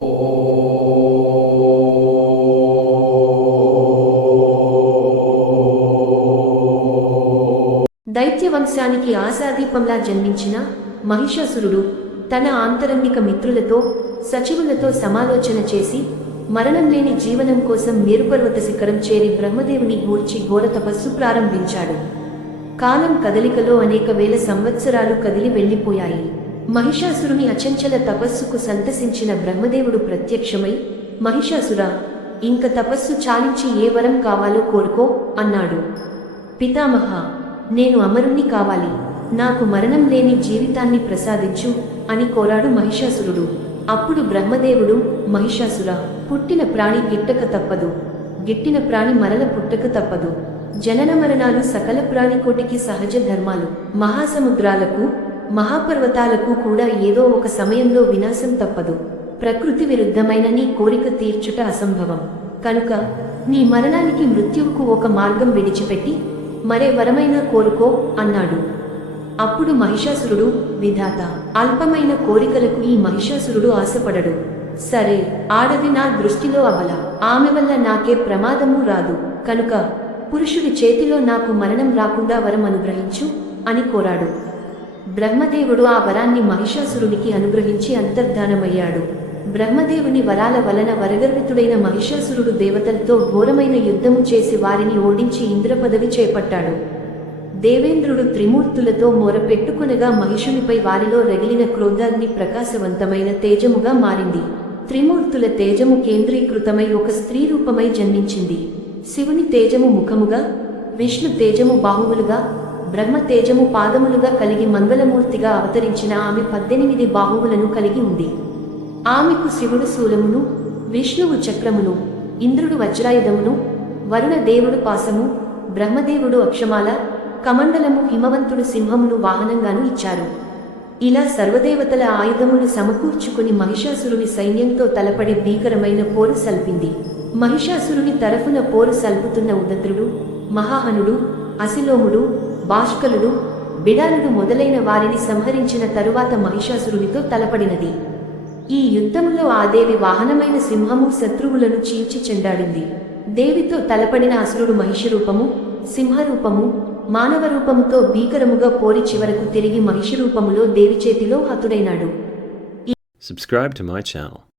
దైత్యవంశానికి ఆశాదీపంలా జన్మించిన మహిషాసురుడు తన ఆంతరంగిక మిత్రులతో సచివులతో సమాలోచన చేసి మరణం లేని జీవనం కోసం మేరుపర్వత శిఖరం చేరి బ్రహ్మదేవుని గూర్చి ఘోర తపస్సు ప్రారంభించాడు. కాలం కదలికలో అనేక వేల సంవత్సరాలు కదిలి వెళ్లిపోయాయి. మహిషాసురుని అచంచల తపస్సుకు సంతసించిన బ్రహ్మదేవుడు ప్రత్యక్షమై, మహిషాసురా, ఇంక తపస్సు చాలించి ఏ వరం కావాలో కోరుకో అన్నాడు. పితామహ, నేను అమరుణ్ణి కావాలి, నాకు మరణం లేని జీవితాన్ని ప్రసాదించు అని కోరాడు మహిషాసురుడు. అప్పుడు బ్రహ్మదేవుడు, మహిషాసురా, పుట్టిన ప్రాణి గిట్టక తప్పదు, గిట్టిన ప్రాణి మరల పుట్టక తప్పదు. జనన మరణాలు సకల ప్రాణికోటికి సహజ ధర్మాలు. మహాసముద్రాలకు మహాపర్వతాలకు కూడా ఏదో ఒక సమయంలో వినాశం తప్పదు. ప్రకృతి విరుద్ధమైన నీ కోరిక తీర్చుట అసంభవం. కనుక నీ మరణానికి మృత్యువుకు ఒక మార్గం విడిచిపెట్టి మరే వరమైనా కోరుకో అన్నాడు. అప్పుడు మహిషాసురుడు, విధాత, అల్పమైన కోరికలకు ఈ మహిషాసురుడు ఆశపడడు. సరే, ఆడది నా దృష్టిలో అబల, ఆమె వల్ల నాకే ప్రమాదము రాదు, కనుక పురుషుడి చేతిలో నాకు మరణం రాకుండా వరం అనుగ్రహించు అని కోరాడు. బ్రహ్మదేవుడు ఆ వరాన్ని మహిషాసురునికి అనుగ్రహించి అంతర్ధానమయ్యాడు. బ్రహ్మదేవుని వరాల వలన వరగర్వితుడైన మహిషాసురుడు దేవతలతో ఘోరమైన యుద్ధము చేసి వారిని ఓడించి ఇంద్ర పదవి చేపట్టాడు. దేవేంద్రుడు త్రిమూర్తులతో మొరపెట్టుకొనగా మహిషునిపై వారిలో రగిలిన క్రోధాగ్ని ప్రకాశవంతమైన తేజముగా మారింది. త్రిమూర్తుల తేజము కేంద్రీకృతమై ఒక స్త్రీ రూపమై జన్మించింది. శివుని తేజము ముఖముగా, విష్ణు తేజము బాహువులుగా, బ్రహ్మ తేజము పాదములుగా కలిగి మంగళమూర్తిగా అవతరించిన ఆమె 18 బాహువులను కలిగి ఉంది. ఆమెకు శివుడు శూలమును, విష్ణువు చక్రమును, ఇంద్రుడు వజ్రాయుధమును, వరుణ దేవుడు పాసము, బ్రహ్మదేవుడు అక్షమాల, కమండలము, హిమవంతుడు సింహమును వాహనంగాను ఇచ్చారు. ఇలా సర్వదేవతల ఆయుధములు సమకూర్చుకుని మహిషాసురుని సైన్యంతో తలపడి భీకరమైన పోరు సల్పింది. మహిషాసురుని తరఫున పోరు సల్పుతున్న ఉదద్రుడు, మహాహనుడు, అసిలోముడు, బాష్కలుడు, బిడాలుడు మొదలైన వారిని సంహరించిన తరువాత మహిషాసురునితో తలపడినది. ఈ యుద్ధంలో ఆ దేవి వాహనమైన సింహము శత్రువులను చీల్చి చెండాడింది. దేవితో తలపడిన అసురుడు మహిషరూపము, సింహరూపము, మానవరూపముతో భీకరముగా పోరి చివరకు తిరిగి మహిషరూపములో దేవి చేతిలో హతుడైనాడు. Subscribe to my channel.